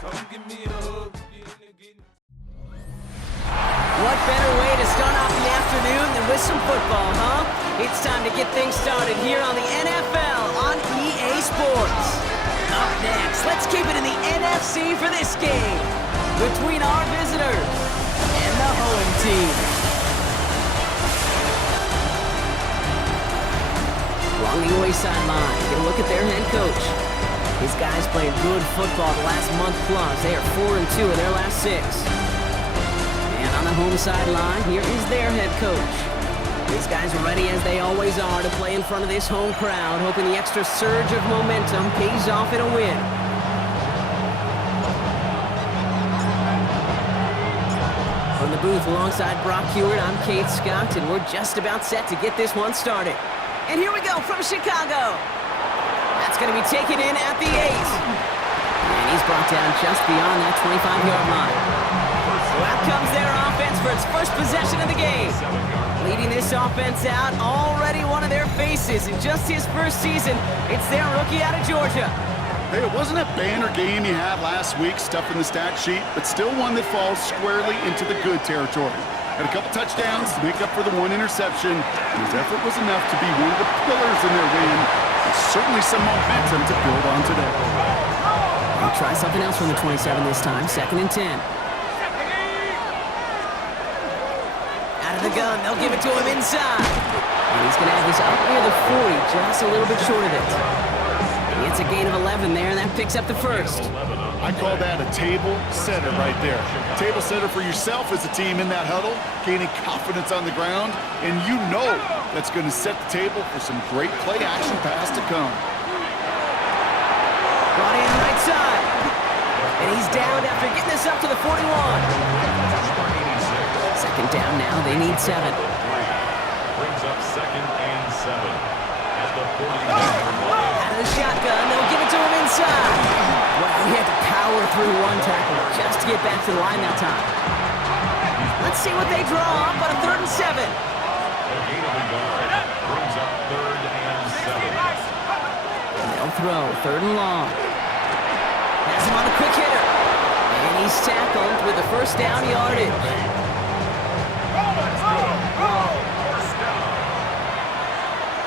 What better way to start off the afternoon than with some football, huh? It's time to get things started here on the NFL on EA Sports. Up next, let's keep it in the NFC for this game between our visitors and the home team. Along the away sideline, get a look at their head coach. His guys playing good football the last month plus. They are 4-2 in their last 6. And on the home sideline, here is their head coach. These guys are ready, as they always are, to play in front of this home crowd, hoping the extra surge of momentum pays off in a win. From the booth alongside Brock Hewitt, I'm Kate Scott, and we're just about set to get this one started. And here we go from Chicago. That's going to be taken in at the 8. And he's brought down just beyond that 25-yard line. So out comes their offense for its first possession of the game. Leading this offense out, already one of their faces in just his first season. It's their rookie out of Georgia. Hey, it wasn't a banner game he had last week, stuff in the stat sheet, but still one that falls squarely into the good territory. Had a couple touchdowns to make up for the 1 interception, and his effort was enough to be one of the pillars in their win, and certainly some momentum to build on today. They'll try something else from the 27 this time, 2nd and 10. Out of the gun, they'll give it to him inside. And he's going to have this up near the 40, just a little bit short of it. It's a gain of 11 there, and that picks up the first. I call that a table setter right there. Table setter for yourself as a team in that huddle, gaining confidence on the ground, and you know that's going to set the table for some great play-action pass to come. Brought in right side. And he's down after getting this up to the 41. 2nd down now, they need 7. Brings up 2nd and 7 at the 49. Out of the shotgun, they'll give it to him inside. Wow, he had to power through one tackle just to get back to the line that time. Let's see what they draw up on a 3rd and 7. A gain of a yard brings up 3rd and 7. And they'll throw 3rd and long. Has him on a quick hitter. And he's tackled with the first down yardage.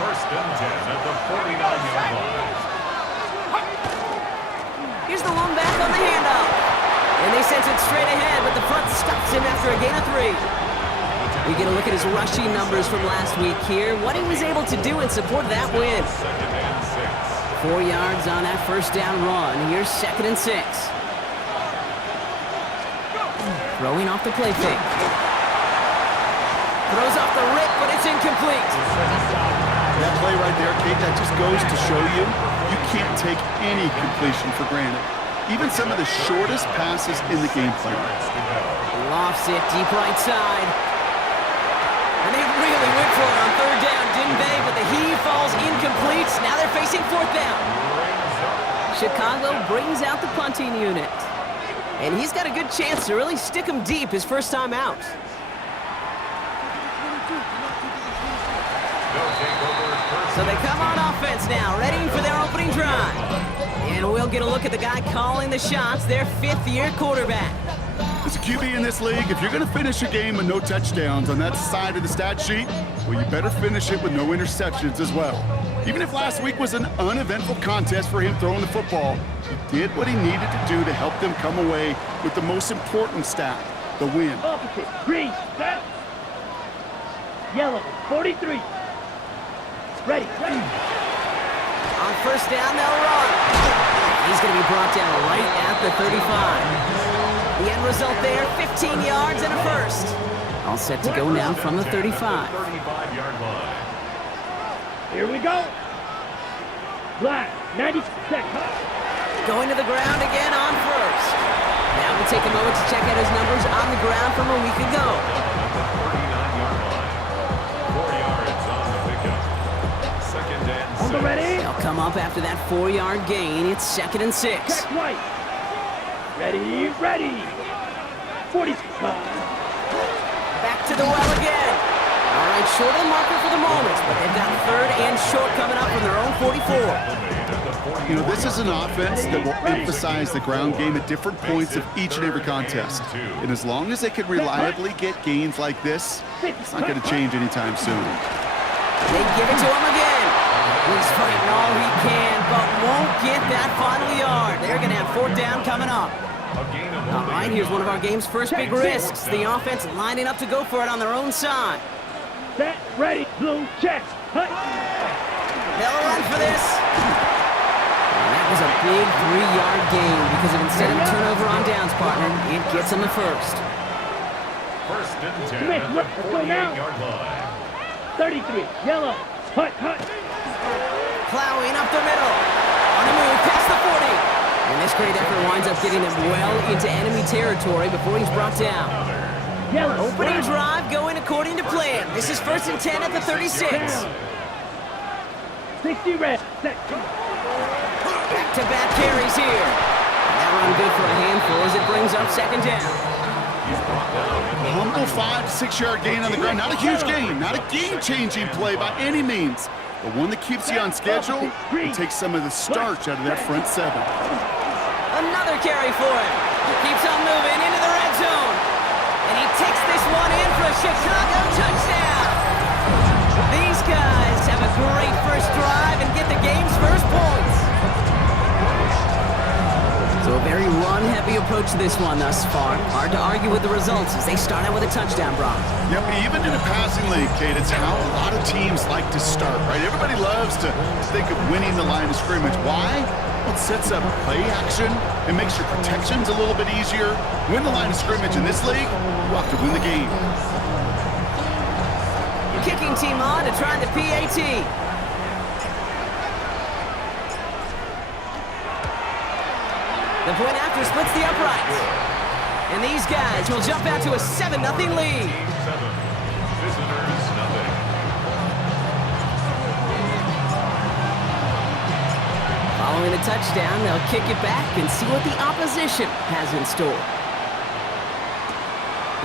First and 10 at the 49-yard line. Here's the long back on the handoff. And they sent it straight ahead, but the front stops him after a gain of 3. We get a look at his rushing numbers from last week here, what he was able to do in support of that win. 4 yards on that first down run. Here's 2nd and 6. Throwing off the play fake. Throws off the rip, but it's incomplete. That play right there, Kate, that just goes to show you can't take any completion for granted. Even some of the shortest passes in the game plan. Lofts it deep right side. And they really went for it on 3rd down, didn't they? But the heave falls incomplete. Now they're facing 4th down. Chicago brings out the punting unit. And he's got a good chance to really stick him deep his first time out. So they come on offense now, ready for their opening drive. And we'll get a look at the guy calling the shots, their 5th-year quarterback. As a QB in this league, if you're going to finish a game with no touchdowns on that side of the stat sheet, well, you better finish it with no interceptions as well. Even if last week was an uneventful contest for him throwing the football, he did what he needed to do to help them come away with the most important stat, the win. Opposite, green, set. Yellow, 43. Ready. On first down, they'll run. He's going to be brought down right at the 35. The end result there, 15 yards and a first. All set to go now from the 35. 35-yard line. Here we go. Black, 90 seconds. Going to the ground again on first. Now we'll take a moment to check out his numbers on the ground from a week ago. 39-yard line. 4 yards on the pickup. 2nd and 6. Ready? They'll come up after that 4-yard gain. It's 2nd and 6. Check right. Ready, ready. 40 seconds. Back to the well again. All right, short of the marker for the moment, but they've got third and short coming up from their own 44. You know, this is an offense that will emphasize the ground game at different points of each and every contest. And as long as they can reliably get gains like this, it's not going to change anytime soon. They give it to him again. He's fighting all he can, but won't get that final yard. They're going to have fourth down coming up. All right, here's one of our game's first big risks. The offense lining up to go for it on their own side. Set, ready, blue, check. Hut. They'll run for this. And that was a big 3-yard gain because of instead of turnover on downs, partner, it gets them the first. First and 10 Smith, at let's the go now. 48-yard line. 33, yellow. Hut, hut. Plowing up the middle. On the move, past the 40. And this great effort winds up getting him well into enemy territory before he's brought down. Yellow. Opening drive going according to plan. This is first and 10 at the 36. 60 red. Set. Back-to-back carries here. And that run good for a handful as it brings up second down. A humble 5 to 6 yard gain on the ground. Not a huge gain, not a game-changing play by any means, but one that keeps you on schedule and takes some of the starch out of that front seven. Another carry for him. Keeps on moving into the red zone. And he takes this one in for a Chicago touchdown. These guys have a great first drive and get the game's first points. So a very run-heavy approach to this one thus far. Hard to argue with the results as they start out with a touchdown, Brock. Yep, even in a passing league, Kate, it's how a lot of teams like to start, right? Everybody loves to think of winning the line of scrimmage. Why? Well, it sets up play action. It makes your protections a little bit easier. Win the line of scrimmage in this league, you have to win the game. Kicking team on to try the PAT. The point after splits the uprights. And these guys will jump out to a 7-0 lead. Game 7. Visitors, nothing. Following a touchdown, they'll kick it back and see what the opposition has in store.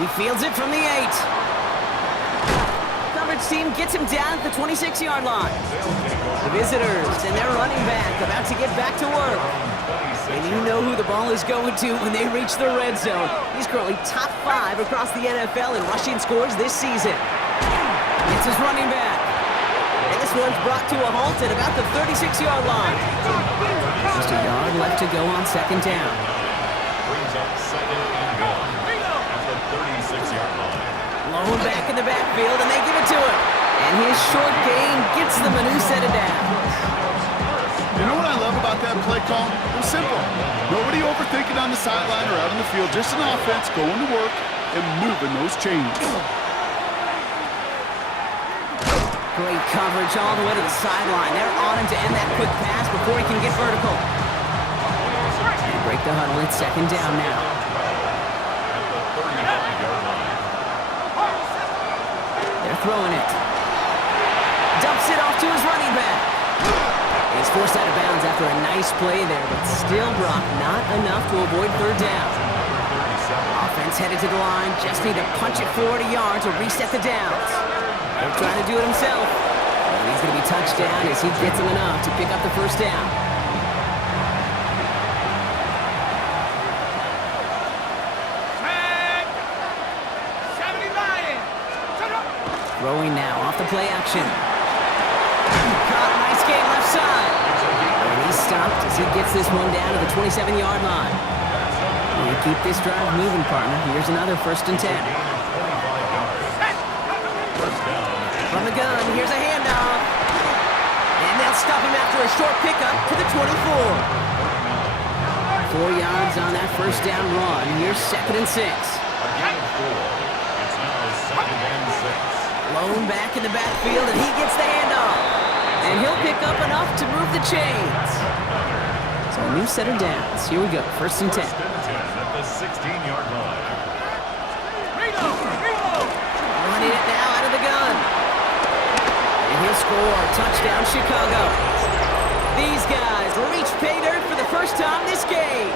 He fields it from the 8. Coverage team gets him down at the 26-yard line. The visitors and their running back about to get back to work. And you know who the ball is going to when they reach the red zone. He's currently top 5 across the NFL in rushing scores this season. It's his running back. And this one's brought to a halt at about the 36-yard line. Just a yard left to go on second down. Brings up second and goal at the 36-yard line. Lone back in the backfield, and they give it to him. And his short gain gets them a new set of downs. You know what I love about that play call? It was simple. Nobody overthinking on the sideline or out on the field. Just an offense going to work and moving those chains. Great coverage all the way to the sideline. They're on him to end that quick pass before he can get vertical. And break the huddle. It's second down now. At the 39-yard line. They're throwing it. Dumps it off to his running back. He's forced out of bounds after a nice play there, but still, Brock, not enough to avoid third down. Offense headed to the line, just need to punch it forward a yard to reset the downs. They're trying to do it himself, but he's going to be touchdown as he gets him enough to pick up the first down. Throwing now off the play action. Caught, nice gain left side. And he's stopped as he gets this one down to the 27-yard line. We keep this drive moving, partner. Here's another first and 10. From the gun, here's a handoff. And they'll stop him after a short pickup to the 24. 4 yards on that first down run. Here's second and 6. It's now second and 6. Lone back in the backfield, and he gets the handoff. And he'll pick up enough to move the chains. So a new set of downs. Here we go, first and 10. First and 10 at the 16-yard line. Running it now out of the gun. And he'll score. Touchdown, Chicago. These guys reach pay dirt for the first time this game.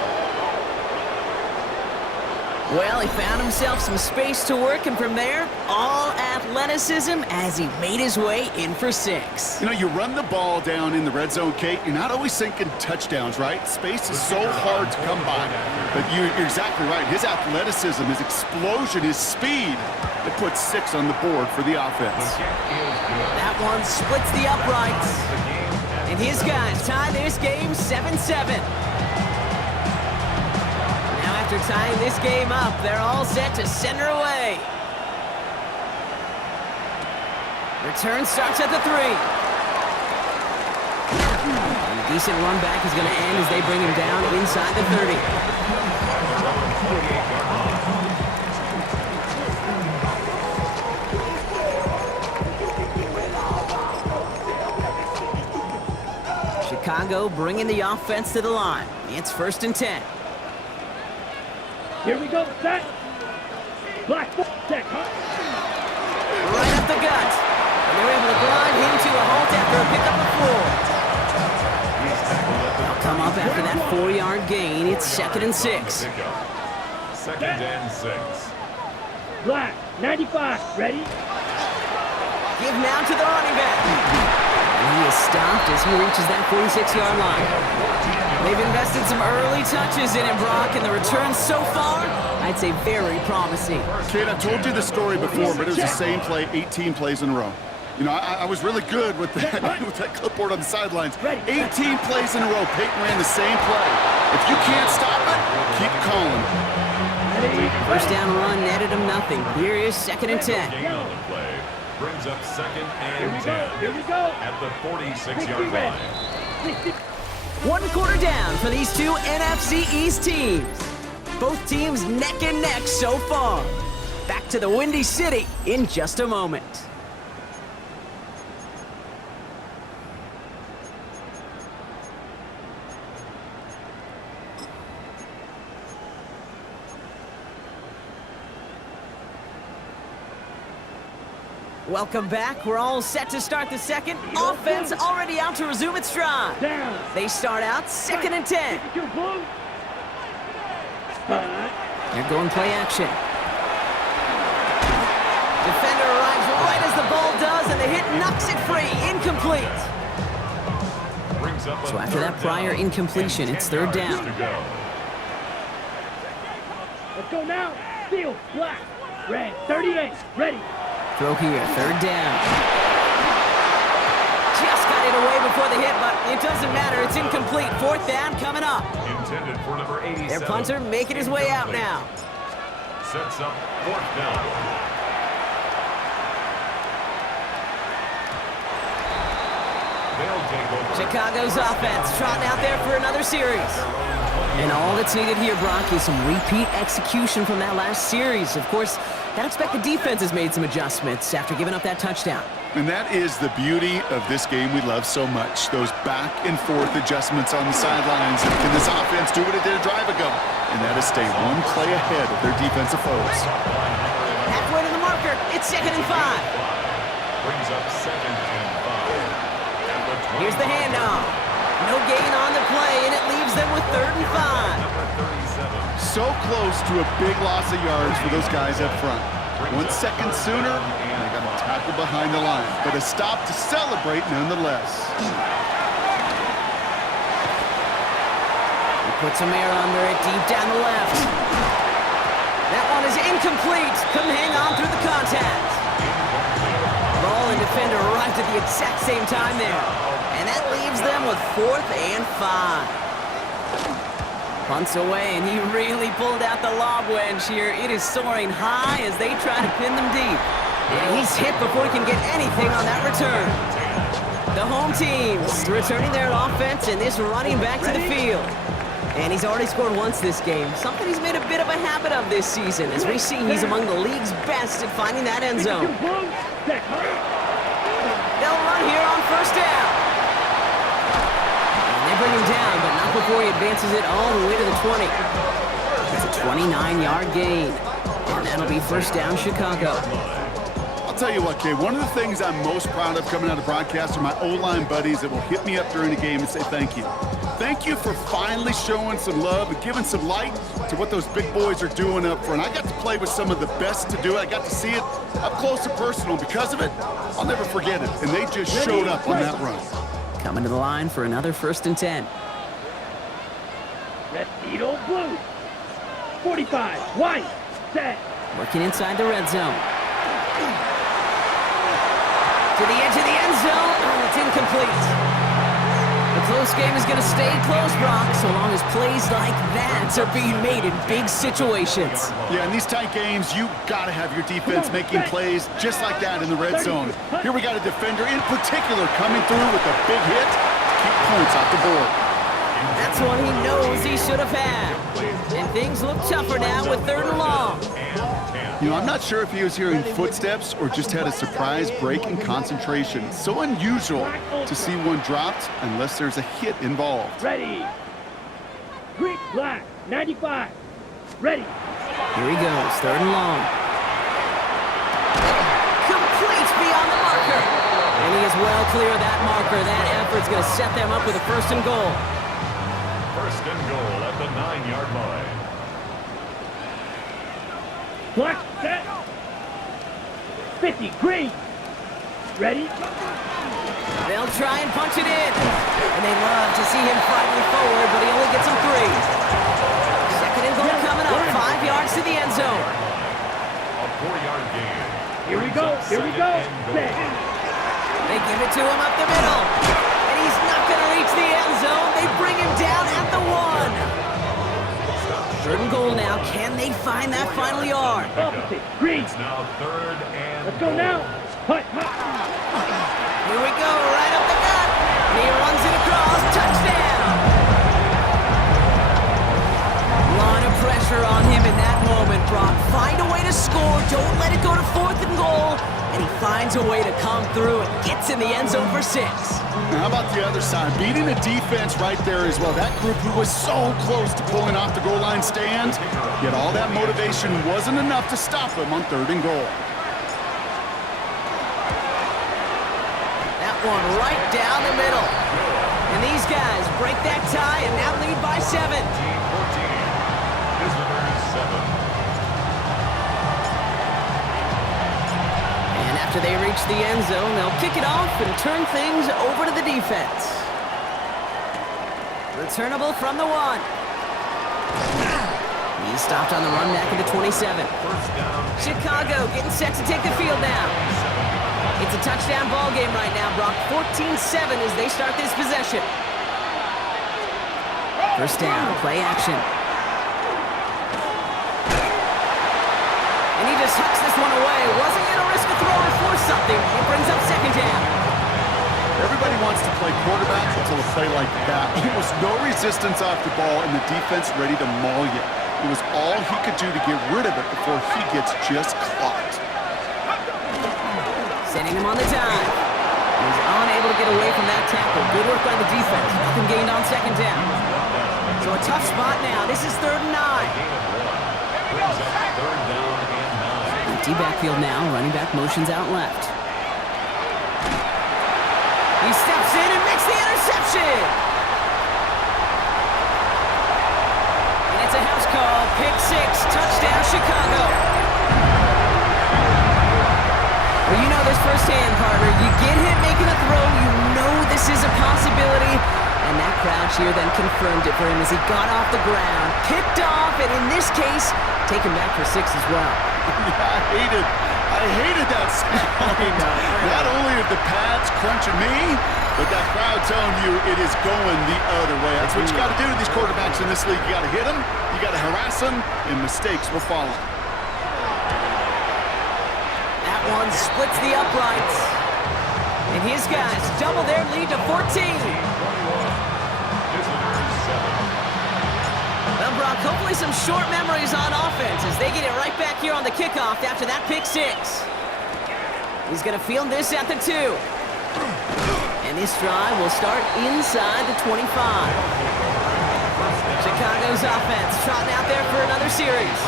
Well, he found himself some space to work, and from there, all athleticism as he made his way in for 6. You know, you run the ball down in the red zone, Kate, you're not always thinking touchdowns, right? Space is so hard to come by. But you're exactly right. His athleticism, his explosion, his speed, it puts 6 on the board for the offense. That one splits the uprights. And his guys tie this game 7-7. After tying this game up, they're all set to send her away. Return starts at the 3. And a decent run back is going to end as they bring him down inside the 30. Chicago bringing the offense to the line. It's 1st and 10. Here we go, set. Black foot, set, hut. Right up the gut. And they're able to grind him to a halt after a pickup of 4. They'll come up after that 4-yard gain. It's 2nd and 6. 2nd and 6. Black, 95, ready? Give now to the running back. And he is stopped as he reaches that 46-yard line. They've invested some early touches in him, Brock, and the returns so far, I'd say very promising. Kate, I told you the story before, but it was the same play 18 plays in a row. You know, I was really good with that, with that clipboard on the sidelines. 18 plays in a row, Peyton ran the same play. If you can't stop it, keep calling. First down run netted him nothing. Here is 2nd and 10. Gain on the play brings up 2nd and 10. Here we go. At the 46-yard line. 1 quarter down for these two NFC East teams. Both teams neck and neck so far. Back to the Windy City in just a moment. Welcome back. We're all set to start the second. Offense already out to resume its drive. Down. They start out 2nd and 10. Two blue. They're going play action. Defender arrives right as the ball does, and the hit knocks it free. Incomplete. So after that prior incompletion, it's 3rd down. Let's go now. Field, black, red, 38, ready. Throw here, 3rd down. Just got it away before the hit, but it doesn't matter. It's incomplete. 4th down coming up. Intended for number 87. Their punter making his way out now. Sets up 4th down. They'll take over. Chicago's offense trotting out there for another series. And all that's needed here, Brock, is some repeat execution from that last series. Of course, I'd expect the defense has made some adjustments after giving up that touchdown. And that is the beauty of this game we love so much. Those back and forth adjustments on the sidelines. And can this offense do what it did a drive ago? And that is stay 1 play ahead of their defensive foes. Halfway to the marker, it's 2nd and 5. Brings up 2nd and 5. Here's the handoff. No gain on the play, and it leaves them with 3rd and 5. Number 37. So close to a big loss of yards for those guys up front. 1 second sooner, and they got a tackle behind the line. But a stop to celebrate nonetheless. He puts some air under it deep down the left. That one is incomplete. Couldn't hang on through the contact. Ball and defender arrived at the exact same time there. And that leaves them with 4th and 5. Punts away, and he really pulled out the lob wedge here. It is soaring high as they try to pin them deep. And he's hit before he can get anything on that return. The home teams returning their offense and this running back to the field. And he's already scored once this game, something he's made a bit of a habit of this season. As we see, he's among the league's best at finding that end zone. They'll run here on 1st down. They bring him down, but not before he advances it all the way to the 20. It's a 29-yard gain, and that'll be 1st down Chicago. I'll tell you what, Kay, one of the things I'm most proud of coming out of broadcast are my O-line buddies that will hit me up during the game and say thank you. Thank you for finally showing some love and giving some light to what those big boys are doing up front. I got to play with some of the best to do it. I got to see it up close and personal. Because of it, I'll never forget it. And they just showed up on that run. Coming to the line for another 1st and 10. Red Beetle blue. 45, white, set. Working inside the red zone. To the edge of the end zone. Oh, it's incomplete. The close game is going to stay close, Brock, so long as plays like that are being made in big situations. Yeah, in these tight games, you got to have your defense making plays just like that in the red zone. Here we got a defender in particular coming through with a big hit to keep points off the board. That's one he knows he should have had. And things look tougher now with 3rd and long. You know, I'm not sure if he was hearing footsteps or just had a surprise break in concentration. It's so unusual to see one dropped unless there's a hit involved. Ready. Green, black, 95. Ready. Here he goes, 3rd and long. Complete beyond the marker. And he is well clear of that marker. That effort's going to set them up with a 1st and goal. 1st and goal at the 9-yard line. Black, set. 50, green. Ready. They'll try and punch it in. And they love to see him fighting forward, but he only gets them 3. 2nd and goal coming up, 5 yards to the end zone. A 4-yard gain. Here we go, here we go. Set. They give it to him up the middle. And he's not going to reach the end zone. They bring him down at the 1. 3rd and goal now. Can they find that final yard? Opposite, green. It's now 3rd and Let's go now. Hut, hut. Here we go, right up the gut. And he runs it across. Touchdown. A lot of pressure on him in that moment, Brock. Find a way to score. Don't let it go to 4th and goal. And he finds a way to come through and gets in the end zone for 6. Now, how about the other side? Beating the defense right there as well. That group who was so close to pulling off the goal line stand, yet all that motivation wasn't enough to stop them on 3rd and goal. That one right down the middle. And these guys break that tie and now lead by 7. 14. Visitors 7. And after they reach the end zone, they'll kick it off and turn things over to the defense. Returnable from the 1. He's stopped on the run back at the 27. Chicago getting set to take the field now. It's a touchdown ball game right now, Brock. 14-7 as they start this possession. 1st down, play action. And he just hucks this one away. Wasn't going to risk a throw or force something. It brings up 2nd down. Everybody wants to play quarterback until a play like that. There was no resistance off the ball and the defense ready to maul you. It was all he could do to get rid of it before he gets just clocked. Sending him on the dive. He's unable to get away from that tackle. Good work by the defense. Nothing gained on 2nd down. So a tough spot now. This is 3rd and 9. Brings up 3rd down and 9. Empty backfield now. Running back motions out left. He steps in and makes the interception. And it's a house call. Pick 6. Touchdown, Chicago. Well, you know this firsthand, partner. You get hit making a throw, you know this is a possibility. And that crowd cheer then confirmed it for him as he got off the ground, picked off, and in this case, taken back for 6 as well. Yeah, I hated that sound. Not only are the pads crunching me, but that crowd telling you it is going the other way. That's what you got to do to these quarterbacks in this league. You got to hit them, you got to harass them, and mistakes will follow. That one splits the uprights. And his guys double their lead to 14. Well, Brock, hopefully some short memories on offense as they get it right back here on the kickoff after that pick 6. He's going to field this at the 2. And this drive will start inside the 25. Chicago's offense trotting out there for another series.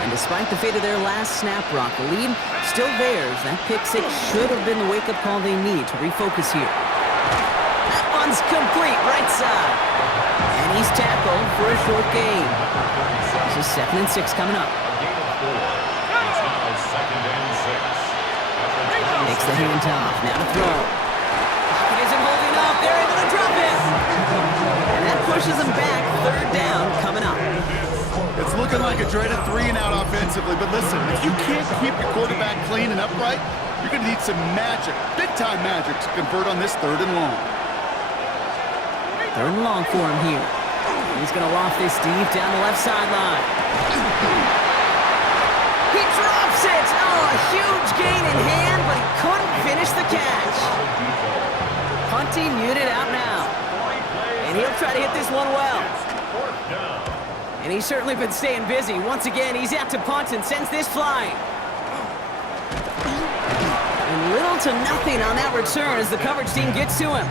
And despite the fate of their last snap, Brock, the lead still theirs. That pick 6 should have been the wake-up call they need to refocus here. That one Runs complete, right side. And he's tackled for a short gain. This is 2nd and 6 coming up. Gain of 4. It's now 2nd and 6. Takes the handoff, now to throw. Pocket isn't holding up, they're able to drop it. And that pushes them back, 3rd down coming up. It's looking like a dreaded 3-and-out offensively, but listen, if you can't keep your quarterback clean and upright, you're going to need some magic, big-time magic, to convert on this 3rd and long. 3rd and long for him here. He's going to loft this deep down the left sideline. He drops it! Oh, a huge gain in hand, but he couldn't finish the catch. Punting unit out now. And he'll try to hit this one well. And he's certainly been staying busy. Once again, he's out to punt and sends this flying. And little to nothing on that return as the coverage team gets to him.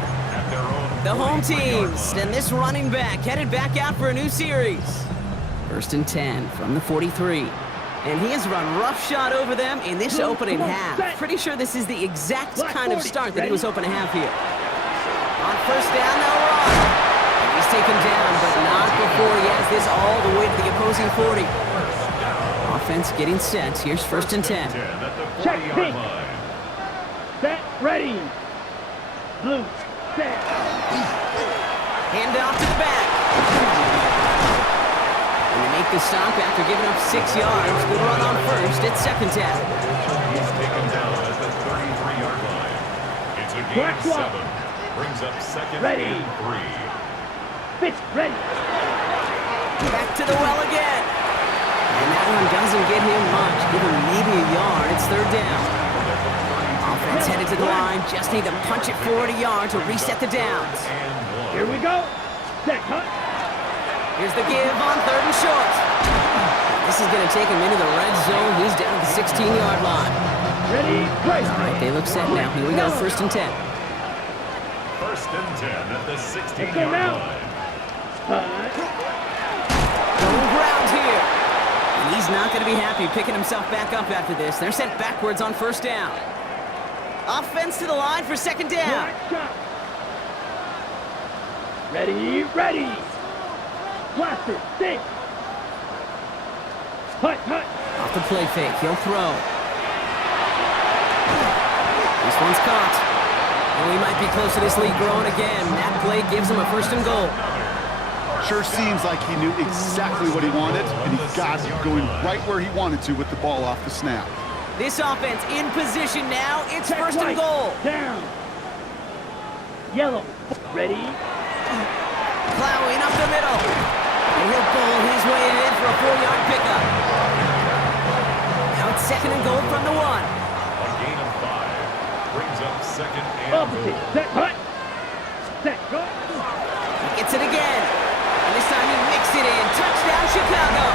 The home team send this running back headed back out for a new series. 1st and 10 from the 43. And he has run roughshod over them in this opening half. Pretty sure this is the exact kind of start that he was hoping to have here. On 1st down, they'll run. He's taken down, but not before he has this all the way to the opposing 40. Offense getting set. Here's 1st and 10. Check, pink. Set, ready. Blue, set. Hand off to the back. And they make the stop after giving up 6 yards. Good run on 1st. It's 2nd down. He's taken down at the 33-yard line. It's a gain of 7. Brings up 2nd and 3. Pitch, ready. Back to the well again. And that one doesn't get him much. Give him maybe a yard. It's 3rd down. Offense headed to the line. Just need to punch it forward a yard to reset the downs. Here we go. Set, cut. Here's the give on 3rd and short. This is going to take him into the red zone. He's down at the 16-yard line. Ready, play. All right, they look set now. Here we go, 1st and 10. 1st and 10 at the Let's go 16-yard now. line. Going ground here. And he's not going to be happy picking himself back up after this. They're sent backwards on 1st down. Offense to the line for 2nd down. Ready, ready. Blaster, stick. Hut, hut. Off the play fake, he'll throw. This one's caught. And we might be close to this lead growing again. That play gives him a 1st and goal. Sure seems like he knew exactly what he wanted, and he got it going right where he wanted to with the ball off the snap. This offense in position now. It's Check 1st and right. goal. Down. Yellow. Ready. Plowing up the middle. And he'll bowl his way in for a 4-yard pickup. Now it's 2nd and goal from the 1. A gain of 5. Brings up 2nd and Opposite. goal. Set, cut. Set, cut. He gets it again. And this time he mixed it in. Touchdown, Chicago.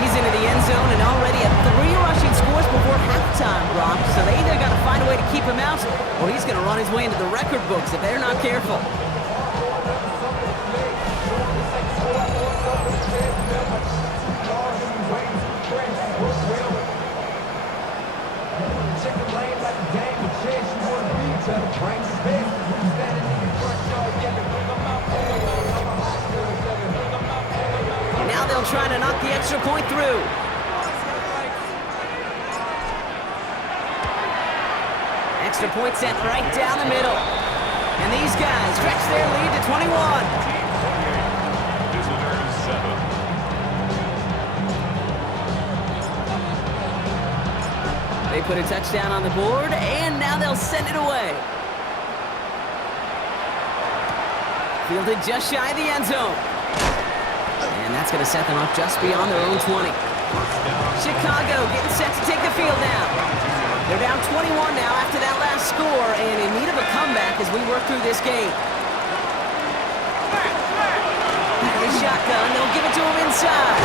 He's into the end zone and already at 3 rushing scores before halftime, Brock. So they either got to find a way to keep him out, or he's going to run his way into the record books if they're not careful. Now they'll try to knock the extra point through. Extra point sent right down the middle. And these guys stretch their lead to 21. Visitors 7. They put a touchdown on the board, and now they'll send it away. Fielded just shy of the end zone. And that's going to set them up just beyond their own 20. Chicago getting set to take the field now. They're down 21 now after that last score, and in need of a comeback as we work through this game. The shotgun, they'll give it to him inside.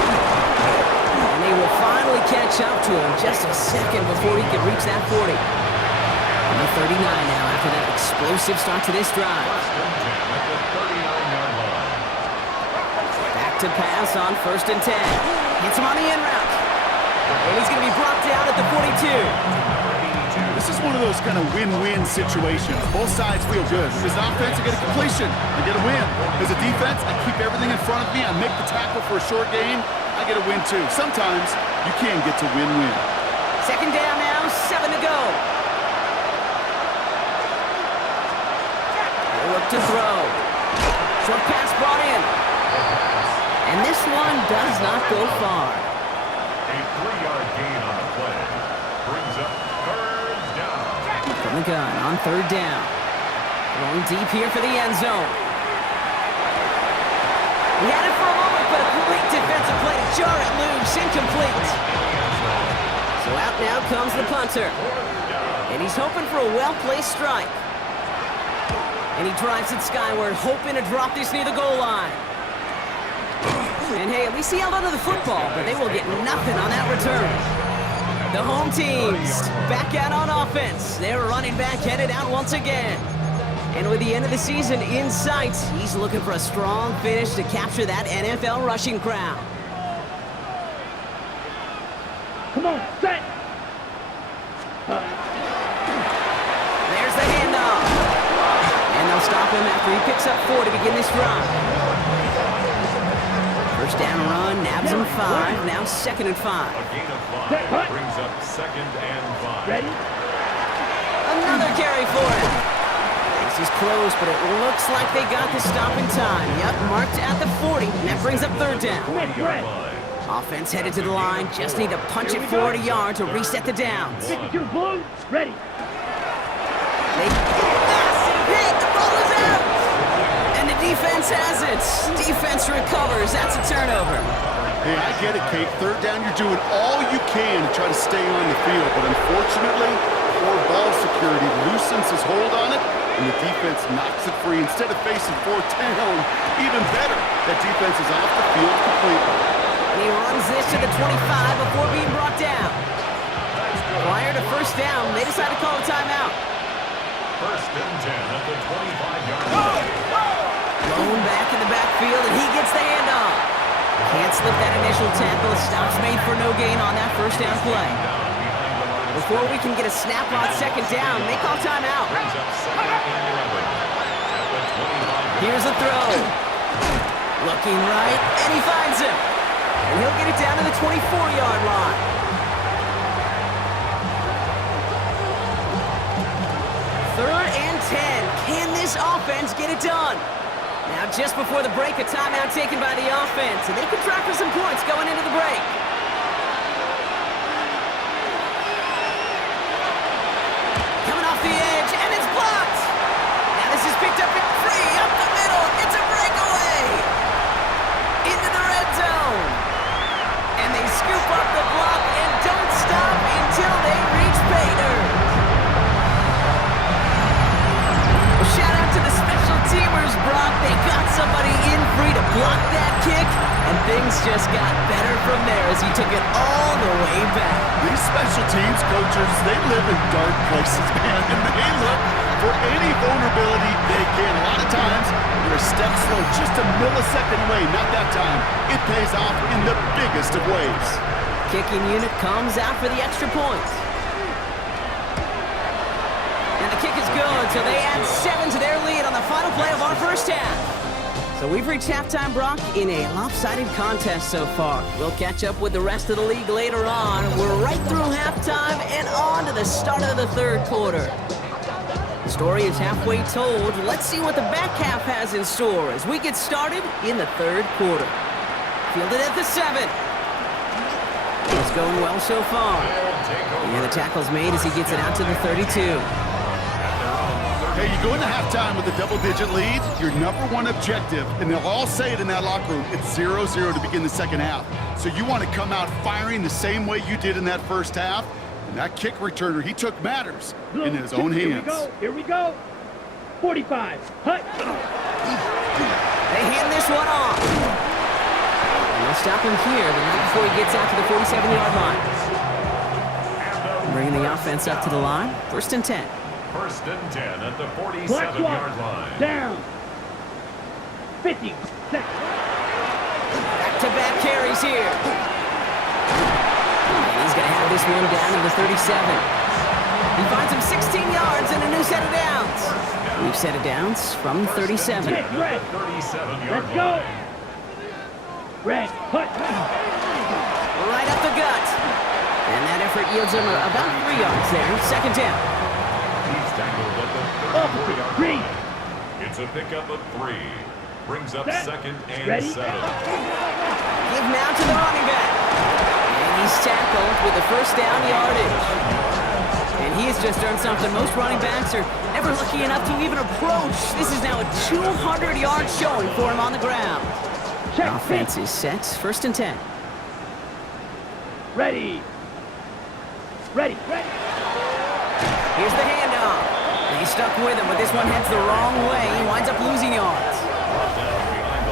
And they will finally catch up to him just a second before he can reach that 40. On the 39 now after that explosive start to this drive. Back to pass on 1st and 10. Hits him on the in route. And he's going to be brought down at the 42. This is one of those kind of win-win situations. Both sides feel good. As an offense, I get a completion. I get a win. As a defense, I keep everything in front of me. I make the tackle for a short gain. I get a win, too. Sometimes you can get to win-win. Second down now, 7 to go. They look to throw. Short pass brought in. And this one does not go far. A 3-yard gain on the play. Brings up third down. From the gun on third down. Going deep here for the end zone. He had it for a moment, but a great defensive play to jar it loose. Incomplete. So out now comes the punter. And he's hoping for a well-placed strike. And he drives it skyward, hoping to drop this near the goal line. And hey, at least he held onto the football, but they will get nothing on that return. The home teams back out on offense. Their running back headed out once again. And with the end of the season in sight, he's looking for a strong finish to capture that NFL rushing crown. Come on, set. There's the handoff. And they'll stop him after he picks up 4 to begin this drive. First down run, nabs him 5. Now 2nd and 5. A gain of 5 brings up 2nd and 5. Ready? Another carry for him. This is close, but it looks like they got the stop in time. Yep, marked at the 40, and that brings up 3rd down. Offense headed to the line, just need to punch it 40 yards to reset the downs. 52 blue, ready. Massive hit, the ball is out! And the defense has it. Defense recovers, that's a turnover. Hey, I get it, Kate. 3rd down, you're doing all you can to try to stay on the field, but unfortunately, poor ball security loosens his hold on it, and the defense knocks it free instead of facing 4th down. Even better, that defense is off the field completely. And he runs this to the 25 before being brought down. Prior to first down, they decide to call a timeout. 1st and 10 at the 25-yard line. Blown back in the backfield, and he gets the handoff. Can't slip that initial tackle. Stops made for no gain on that first down play. Before we can get a snap on 2nd down, they call timeout. Here's a throw. Looking right, and he finds him. And he'll get it down to the 24-yard line. Third and 10. Can this offense get it done? Now, just before the break, a timeout taken by the offense, and they could try for some points going into the break. Coming off the edge, and it's blocked. Now this is picked up and free, up the middle. It's a breakaway. Into the red zone. And they scoop up the block and don't stop until they reach pay dirt. Well, shout out to the special teamers, Brock. They got somebody in free to block that kick, and things just got better from there as he took it all the way back. These special teams coaches, they live in dark places, man, and they look for any vulnerability they can. A lot of times, they're a step slow, just a millisecond away. Not that time. It pays off in the biggest of ways. Kicking unit comes out for the extra point. And the kick is good, so they add 7 to their lead on the final play of our first half. So we've reached halftime, Brock, in a lopsided contest so far. We'll catch up with the rest of the league later on. We're right through halftime and on to the start of the 3rd quarter. The story is halfway told. Let's see what the back half has in store as we get started in the 3rd quarter. Fielded at the 7. It's going well so far. And the tackle's made as he gets it out to the 32. Hey, you go into halftime with a double-digit lead, your number one objective, and they'll all say it in that locker room, it's 0-0 to begin the second half. So you want to come out firing the same way you did in that first half. And that kick returner, he took matters in his own hands. Here we go. 45. Hut. They hand this one off. And they'll stop him here, but not before he gets out to the 47-yard line. Bringing the offense up to the line. 1st and 10. 1st and 10 at the 47-yard line. Down. 50. Back-to-back carries here. And he's going to have this one down to the 37. He finds him 16 yards and a new set of downs. We've set of downs from 37. Red. 37-yard Let's go. line. Red. Put. Right up the gut. And that effort yields him about 3 yards there. Second down. He's tackled at the 34-yard Three. line. It's a pickup of 3. Brings up Set. second and Ready. 7. Give now to the running back. And he's tackled with the first down yardage. And he has just earned something most running backs are never lucky enough to even approach. This is now a 200-yard showing for him on the ground. Check. Offense is set. First and 10. Ready. Ready. Here's the handoff. And he's stuck with him, but this one heads the wrong way. He winds up losing yards.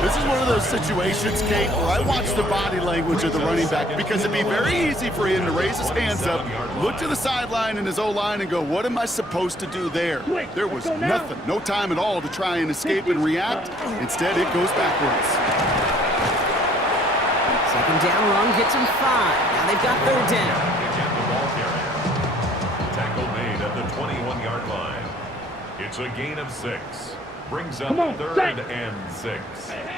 This is one of those situations, Kate, where I watch the body language of the running back because it'd be very easy for him to raise his hands up, look to the sideline in his O-line and go, what am I supposed to do there? There was nothing, no time at all to try and escape and react. Instead, it goes backwards. Second down run gets him 5. Now they've got third down. Again, the ball carrier. Tackle made at the 21-yard line. It's a gain of 6. Brings up Come on, third set. and 6.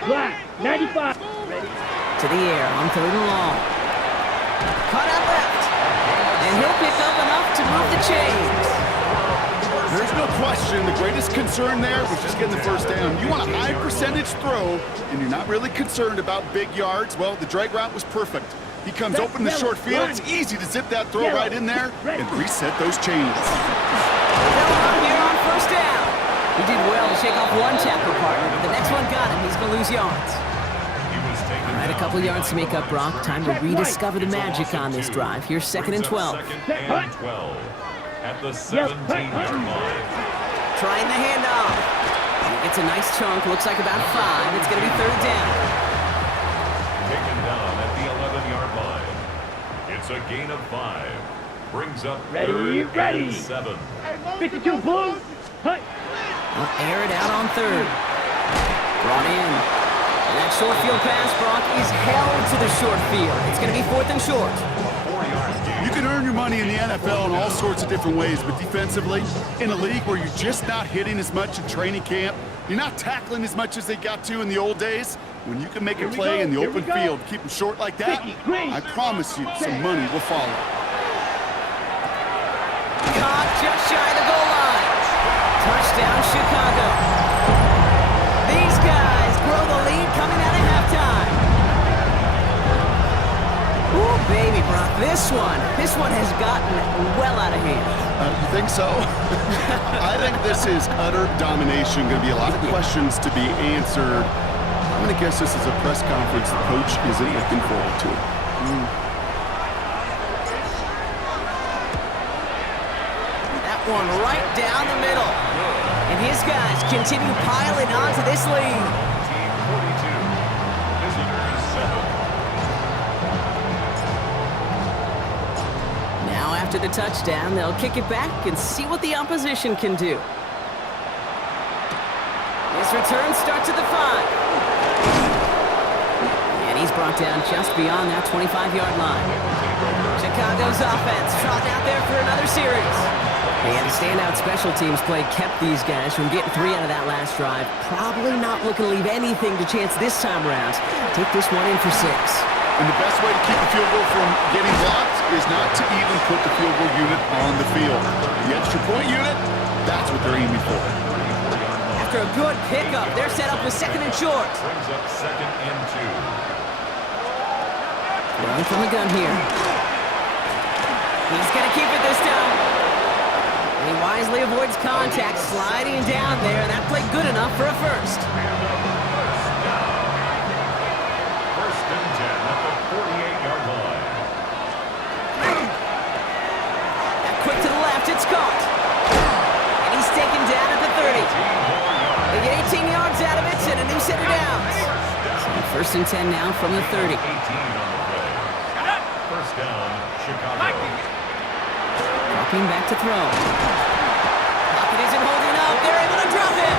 Black. 95. Ready. To the air on third and long. Cut out left. And he'll pick up enough to move the chains. There's no question the greatest concern there was just getting the first down. You want a high percentage throw, and you're not really concerned about big yards. Well, the drag route was perfect. He comes open in the short field. It's easy to zip that throw right in there and reset those chains. They'll run here on first down. He did well to shake off one tackle partner, but the next one got him. He's going to lose yards. All right, a couple yards to make up, Brock. Time to rediscover the magic on this drive. Here's second and 12. Second and 12 at the 17-yard line. Trying the handoff. He gets a nice chunk. Looks like about 5. It's going to be third down. Taken down at the 11-yard line. It's a gain of 5. Brings up Ready, third ready. and 7. 52 blue. Hut. They'll air it out on third. Brought in. And that short field pass, Brock, is held to the short field. It's going to be fourth and short. 4-yard gain. You can earn your money in the NFL in all sorts of different ways, but defensively, in a league where you're just not hitting as much in training camp, you're not tackling as much as they got to in the old days, when you can make a play in the open field, keep them short like that, I promise you some money will follow. Caught just shy of the goal line. Touchdown, Chicago. These guys grow the lead coming out of halftime. Ooh, baby, Brock, this one has gotten well out of hand. You think so? I think this is utter domination. Going to be a lot of questions to be answered. I'm going to guess this is a press conference the coach isn't looking forward to. That one right down the middle. And his guys continue piling onto this lead. Team 42. Visitors 7. Now after the touchdown, they'll kick it back and see what the opposition can do. This return starts at the 5. And he's brought down just beyond that 25-yard line. Chicago's offense trotting out there for another series. They had a standout special teams play, kept these guys from getting 3 out of that last drive. Probably not looking to leave anything to chance this time around. Take this one in for 6. And the best way to keep the field goal from getting blocked is not to even put the field goal unit on the field. The extra point unit, that's what they're aiming for. After a good pickup, they're set up with second and short. Brings up second and 2. Running from the gun here. He's going to keep it this time. And he wisely avoids contact, sliding down there, and that played good enough for a first. First and 10 at the 48-yard line. That quick to the left, it's caught. And he's taken down at the 30. They get 18 yards out of it and a new set of downs. So first and 10 now from the 30. 18 on the play. First down, Chicago. Dropping back to throw. Pocket isn't holding up. They're able to drop him.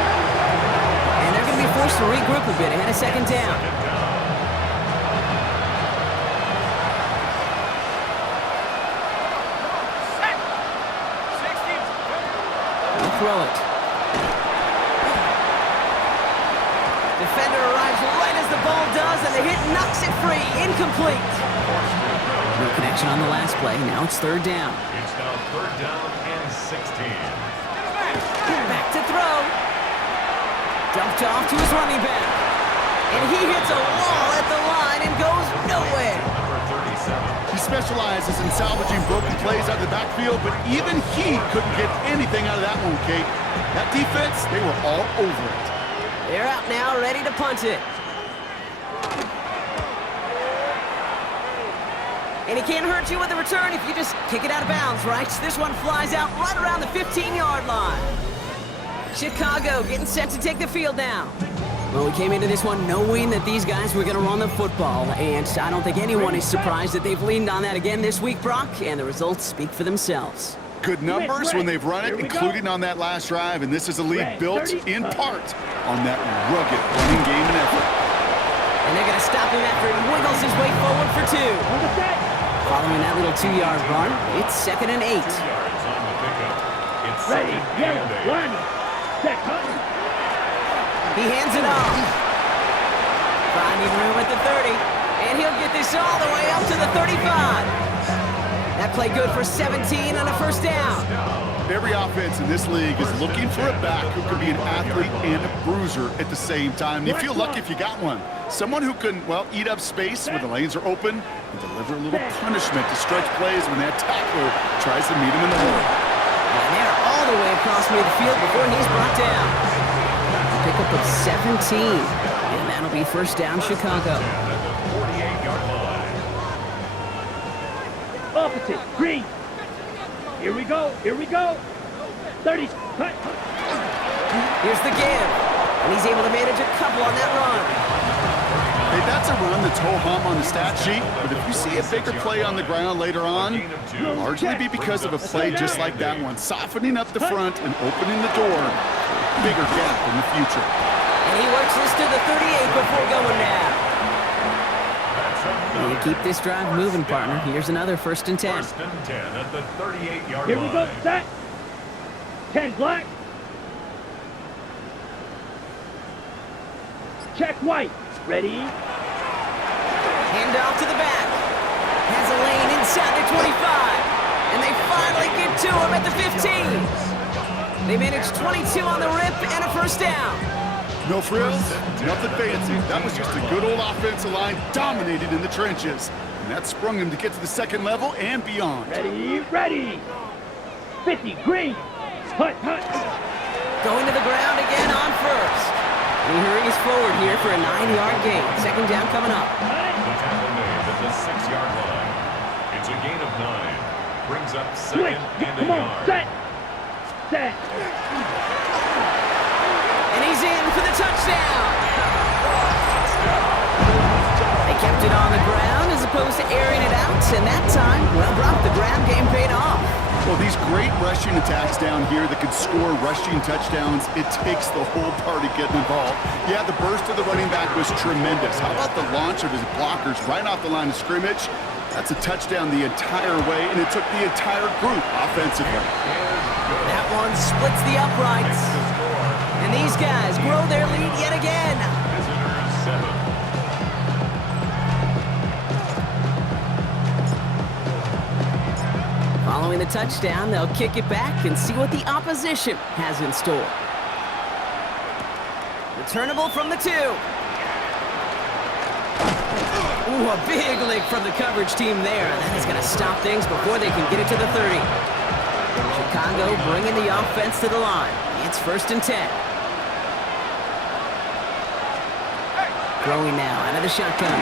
And they're going to be forced to regroup a bit ahead of second down. throw it. Defender arrives right as the ball does, and the hit knocks it free. Incomplete. No connection on the last play. Now it's third down. It's now third down and 16. Back to throw. Dumped off to his running back. And he hits a wall at the line and goes nowhere. Number 37. He specializes in salvaging broken plays out of the backfield, but even he couldn't get anything out of that one, Kate. That defense, they were all over it. They're out now, ready to punt it. And he can't hurt you with a return if you just kick it out of bounds, right? This one flies out right around the 15-yard line. Chicago getting set to take the field now. Well, we came into this one knowing that these guys were going to run the football, and I don't think anyone is surprised that they've leaned on that again this week, Brock, and the results speak for themselves. Good numbers when they've run it, including on that last drive, and this is a lead built in part on that rugged running game and effort. And they're going to stop him after he wiggles his way forward for two. Following that little 2-yard run, it's 2nd and 8. 2 yards on the pickup. It's Ready, second and 8. line, set, hunt. He hands it off. Finding room at the 30, and he'll get this all the way up to the 35. That play good for 17 on a first down. Every offense in this league is looking for a back who can be an athlete and a bruiser at the same time. You feel lucky if you got one. Someone who can, well, eat up space when the lanes are open and deliver a little punishment to stretch plays when that tackler tries to meet him in the hole. And they're all the way across midfield before he's brought down. A pickup of 17, and that'll be first down, Chicago. At the 48-yard line. Opposite, green. Here we go, 30, cut. Here's the give, and he's able to manage a couple on that run. Hey, that's a run that's ho-hum on the stat sheet, but if you see a bigger play on the ground later on, it'll largely be because of a play just like that one, softening up the front and opening the door. Bigger gap in the future. And he works this to the 38 before going down. And you keep this drive moving, partner. Here's another 1st and 10. 1st and 10 at the 38-yard line. Here we go, set. 10 black. Check white. Ready? Hand off to the back. Has a lane inside the 25. And they finally get to him at the 15. They managed 22 on the rip and a first down. No frills, nothing fancy. That was just a good old offensive line dominated in the trenches. And that sprung him to get to the second level and beyond. Ready. 50, green. Hut. Going to the ground again on first. And he hurries forward here for a 9-yard gain. 2nd down coming up. The tackle made at the 6-yard line. It's a gain of 9. Brings up 2nd and a yard. Set. And he's in for the touchdown. They kept it on the ground as opposed to airing it out. And that time, well, Brock, the ground game paid off. Well, these great rushing attacks down here that can score rushing touchdowns, it takes the whole party getting involved. Yeah, the burst of the running back was tremendous. How about the launch of his blockers right off the line of scrimmage? That's a touchdown the entire way, and it took the entire group offensively. That one splits the uprights. And these guys grow their lead yet again. Visitors 7. Following the touchdown, they'll kick it back and see what the opposition has in store. Returnable from the 2. Ooh, a big lick from the coverage team there. That is going to stop things before they can get it to the 30. Chicago bringing the offense to the line. It's 1st and 10. Throwing now out of the shotgun.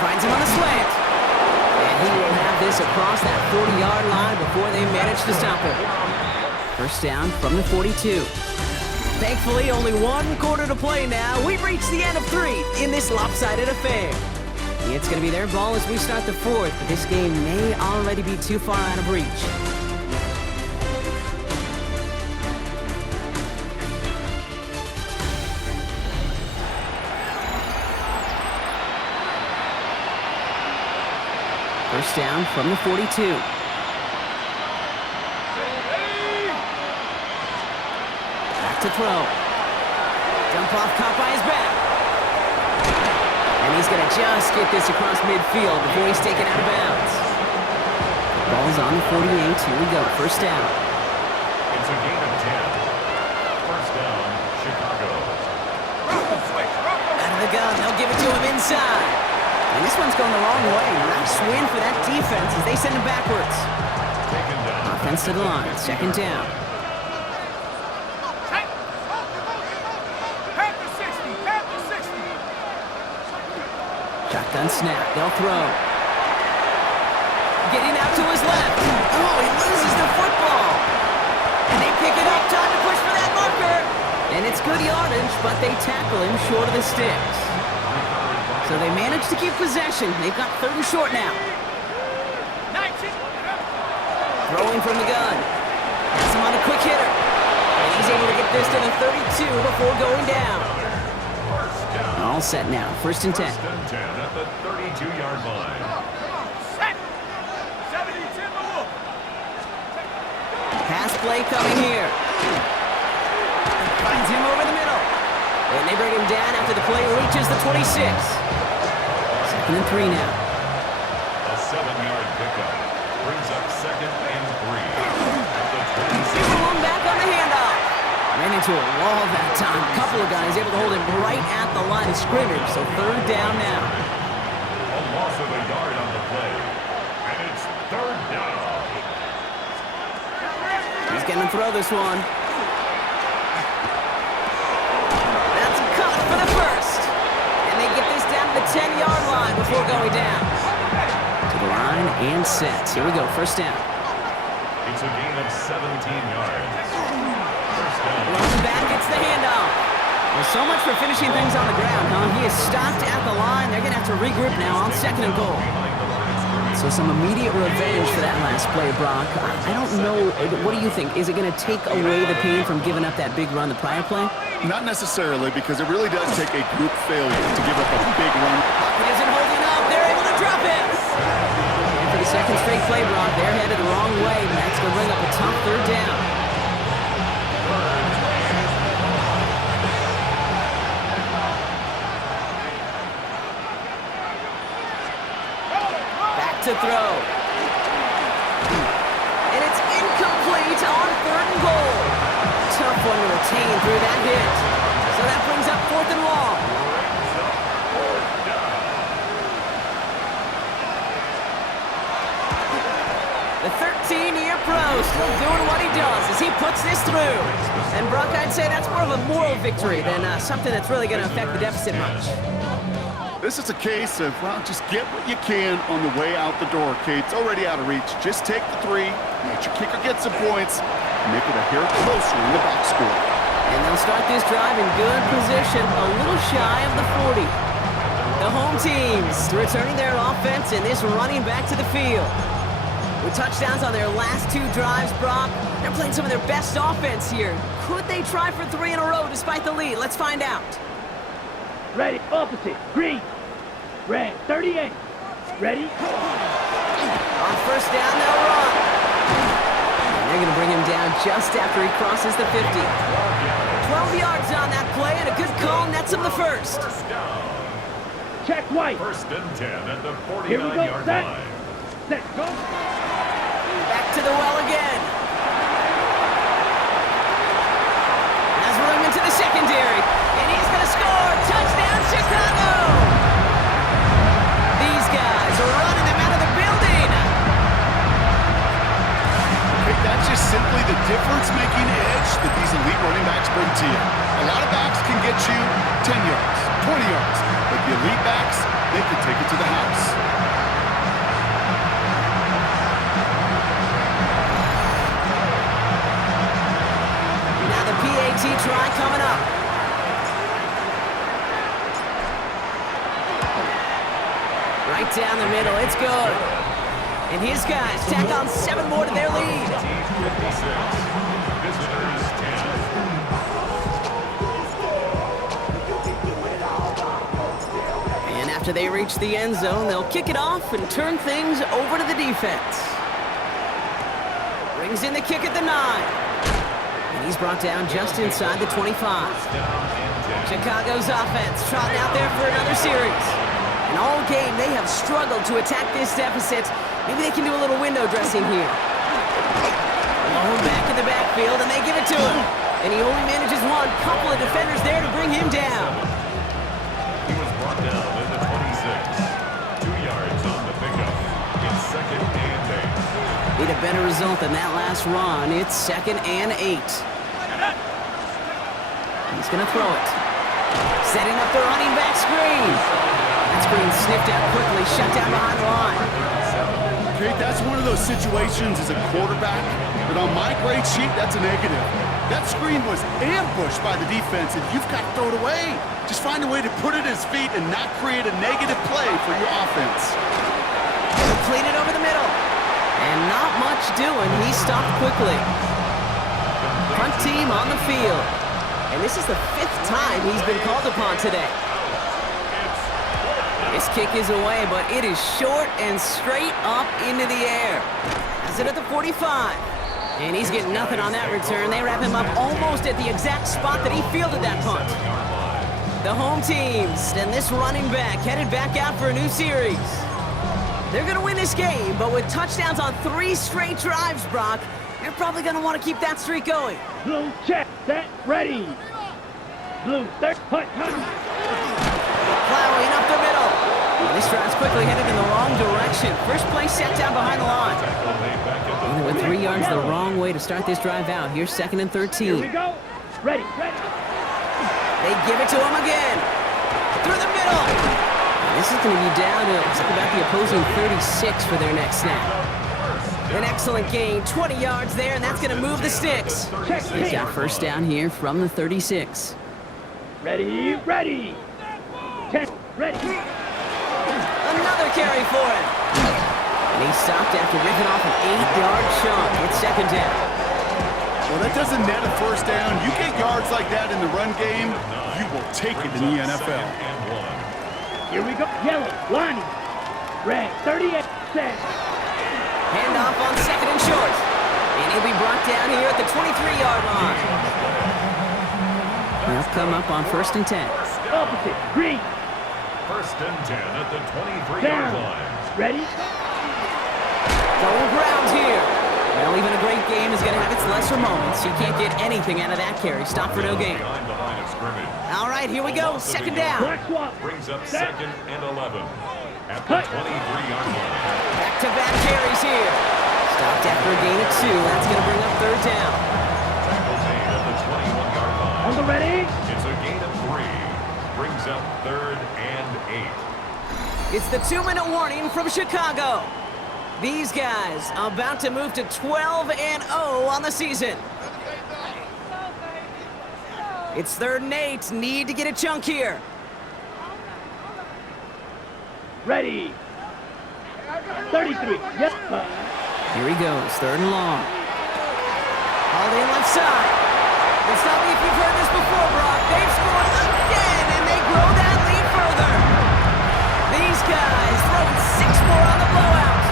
Finds him on the slant. And he will have this across that 40-yard line before they manage to stop him. First down from the 42. Thankfully, only 1 quarter to play now. We've reached the end of 3 in this lopsided affair. It's going to be their ball as we start the 4th, but this game may already be too far out of reach. First down from the 42. Back to throw. Dump off, caught by his back. And he's going to just get this across midfield before he's taken out of bounds. Ball's on the 48. Here we go. First down. It's a gain of 10. First down, Chicago. Out of the gun. They'll give it to him inside. And this one's going the wrong way. Nice win for that defense as they send him backwards. Taken down. Offense to the line. Second down. Shotgun snap. They'll throw. Getting out to his left. Oh, he loses the football. And they pick it up. Time to push for that marker. And it's good yardage, but they tackle him short of the sticks. So they manage to keep possession. They've got 3rd and short now. Throwing from the gun. Has him on a quick hitter. And he's able to get this to the 32 before going down. All set now. 1st and 10. First and 10 at the 32-yard line. Pass play coming here. Finds him over the middle. And they bring him down after the play reaches the 26. 2nd and 3 now. A 7-yard pickup brings up 2nd and 3 at the 26. He's the one back on the handoff. Ran into a wall that time. A couple of guys able to hold him right at the line of scrimmage. So 3rd down now. A loss of a yard on the play. And it's 3rd down. He's going to throw this one. That's cut for the first. And they get this down to the 10-yard line before going down. To the line and set. Here we go. First down. It's a gain of 17 yards. First down. Running back gets the handoff. Well, so much for finishing things on the ground, huh? He is stopped at the line. They're going to have to regroup now on 2nd and goal. So some immediate revenge for that last play, Brock. I don't know. What do you think? Is it going to take away the pain from giving up that big run the prior play? Not necessarily, because it really does take a group failure to give up a big run. Pocket isn't holding up. They're able to drop it. And for the 2nd straight play, Brock, they're headed the wrong way, and that's going to bring up a tough 3rd down. To throw. And it's incomplete on 3rd and goal. Tough one to retain through that hit. So that brings up 4th and long. The 13-year pro still doing what he does as he puts this through. And Brock, I'd say that's more of a moral victory than something that's really going to affect the deficit much. This is a case of, well, just get what you can on the way out the door, Kate. It's already out of reach. Just take the 3, let your kicker get some points, make it a hair closer in the box score. And they'll start this drive in good position, a little shy of the 40. The home teams returning their offense and this running back to the field. With touchdowns on their last 2 drives, Brock, they're playing some of their best offense here. Could they try for 3 in a row despite the lead? Let's find out. Ready, opposite, green, red, 38. Ready? On first down, they'll run. And they're going to bring him down just after he crosses the 50. 12 yards on that play, and a good call nets him the first. Check white. First and 10 at the Here we go, 49-yard set. line. Set, go. Back to the well again. Has room into the secondary, and he's going to score. Touchdown, Chicago! These guys are running them out of the building. Hey, that's just simply the difference-making edge that these elite running backs bring to you. A lot of backs can get you 10 yards, 20 yards, but the elite backs, they can take it to the house. Now the PAT try coming up. Right down the middle, it's good. And his guys tack on 7 more to their lead. 56. Visitors 10. And after they reach the end zone, they'll kick it off and turn things over to the defense. Brings in the kick at the 9. And He's brought down just inside the 25. Chicago's offense trotting out there for another series. And all game, they have struggled to attack this deficit. Maybe they can do a little window dressing here. Alone back in the backfield, and they give it to him. And he only manages one. Couple of defenders there to bring him down. He was brought down at the 26. 2 yards on the pickup. It's 2nd and 8. Need a better result than that last run. It's 2nd and 8. He's going to throw it. Setting up the running back screen. That screen sniffed out quickly, shut down behind the line. Okay, that's one of those situations as a quarterback, but on my grade sheet, that's a negative. That screen was ambushed by the defense, and you've got to throw it away. Just find a way to put it at his feet and not create a negative play for your offense. Completed over the middle. And not much doing. He stopped quickly. Front team on the field. And this is the 5th time he's been called upon today. This kick is away, but it is short and straight up into the air. Has it at the 45. And he's getting nothing on that return. They wrap him up almost at the exact spot that he fielded that punt. The home teams and this running back headed back out for a new series. They're going to win this game, but with touchdowns on 3 straight drives, Brock, they're probably going to want to keep that streak going. Blue, check, set, ready. Blue, third, punt. Plowing up the middle. And this drive's quickly headed in the wrong direction. First play set down behind the line. And with 3 yards the wrong way to start this drive out. Here's 2nd and 13. Here we go. Ready. They give it to him again. Through the middle. And this is going to be down to about the opposing 36 for their next snap. An excellent gain. 20 yards there, and that's going to move the sticks. They've got first down here from the 36. Ready. 10, ready. Another carry for him. And he stopped after ripping off an 8-yard chunk. It's 2nd down. Well, that doesn't net a first down. You get yards like that in the run game, you will take it in the NFL. Here we go. Yellow, line. Red, 38, set. Handoff on 2nd and short. And he'll be brought down here at the 23-yard line. They'll come up on 1st and 10. Opposite, green. 1st and 10 at the 23-yard line. Ready? Going ground here. Well, even a great game is going to have its lesser moments. You can't get anything out of that carry. Stop for no gain. Behind the line of scrimmage. All right, here we go. 2nd down. Black swap. Brings up 2nd and 11 at the 23-yard line. Back-to-back carries here. Stopped after a gain of 2. That's going to bring up 3rd down. Tackle made at the 21-yard line. On the ready? It's a gain of 3. Brings up 3rd and 8. It's the 2-minute warning from Chicago. These guys about to move to 12-0 on the season. It's 3rd and 8. Need to get a chunk here. Ready. 33. Yep. Here he goes. 3rd and long. Holiday left side. Let's tell me if you've heard this before, Brock. They've scored again, and they grow that lead further. These guys throwing 6 more on the blowout.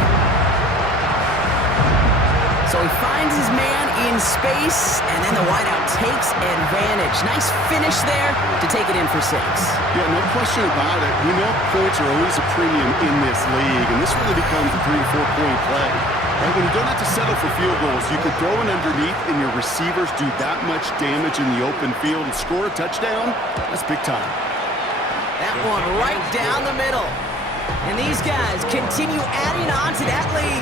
So he finds his man in space, and then the wideout takes advantage. Nice finish there to take it in for 6. Yeah, no question about it. We know points are always a premium in this league, and this really becomes a 3- to 4-point play. Right? When you don't have to settle for field goals, you can throw it underneath, and your receivers do that much damage in the open field and score a touchdown. That's big time. That one right down the middle. And these guys continue adding on to that lead.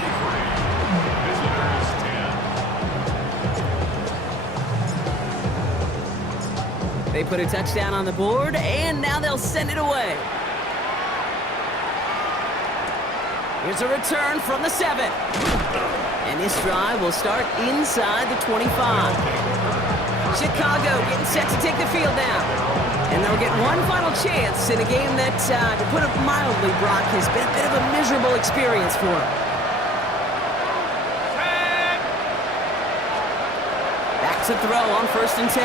They put a touchdown on the board, and now they'll send it away. Here's a return from the 7. And this drive will start inside the 25. Chicago getting set to take the field now. And they'll get one final chance in a game that, to put it mildly, Brock, has been a bit of a miserable experience for them. Back to throw on 1st and 10.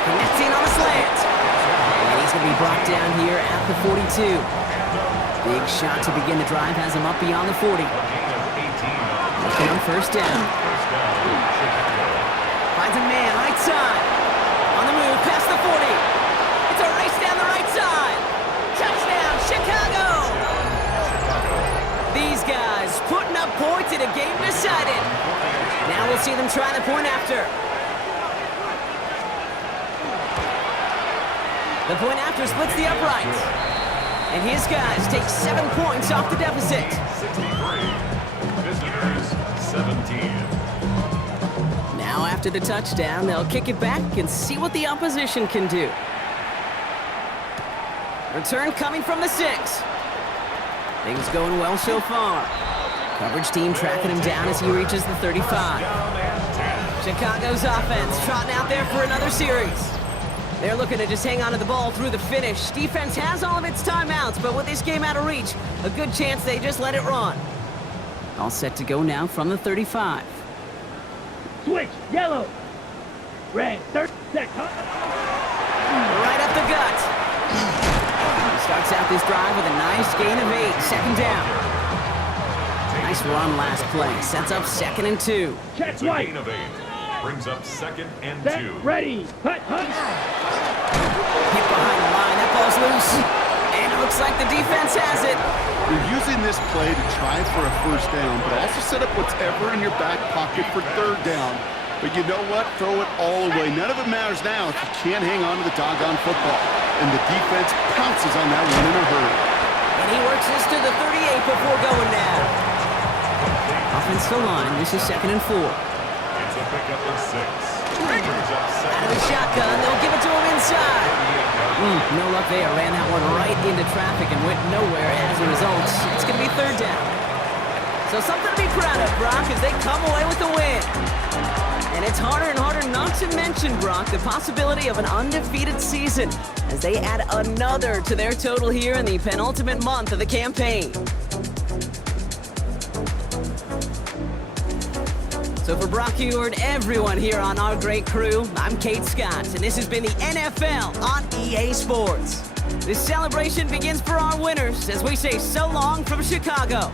Connecting on a slant. And he's going to be brought down here at the 42. Big shot to begin the drive has him up beyond the 40. Looking on 1st down. Finds a man, right a game decided. Now we'll see them try the point after. The point after splits the uprights. And his guys take 7 points off the deficit. 63. Visitors, 17. Now after the touchdown, they'll kick it back and see what the opposition can do. Return coming from the 6. Things going well so far. Coverage team tracking him down as he reaches the 35. Chicago's offense trotting out there for another series. They're looking to just hang on to the ball through the finish. Defense has all of its timeouts, but with this game out of reach, a good chance they just let it run. All set to go now from the 35. Switch, yellow. Red, 30 seconds. Right up the gut. Starts out this drive with a nice gain of 8. Second down. Nice run last play. Sets up 2nd and 2. Check It's a right. gain of 8. Brings up 2nd and Set, 2. ready. Hut, hut. Hit behind the line. That ball's loose. And it looks like the defense has it. You're using this play to try for a first down, but also set up whatever in your back pocket for 3rd down. But you know what? Throw it all away. None of it matters now if you can't hang on to the doggone football. And the defense pounces on that one in a hurry. And he works this to the 38 before going down. Offensive line, this is 2nd and 4. It's a pickup of 6. Brings up Out of the 2nd. shotgun, they'll give it to him inside. No luck there. Ran that one right into traffic and went nowhere as a result. It's going to be 3rd down. So something to be proud of, Brock, as they come away with the win. And it's harder and harder not to mention, Brock, the possibility of an undefeated season as they add another to their total here in the penultimate month of the campaign. So for Brock Ewart, everyone here on our great crew, I'm Kate Scott, and this has been the NFL on EA Sports. This celebration begins for our winners as we say so long from Chicago.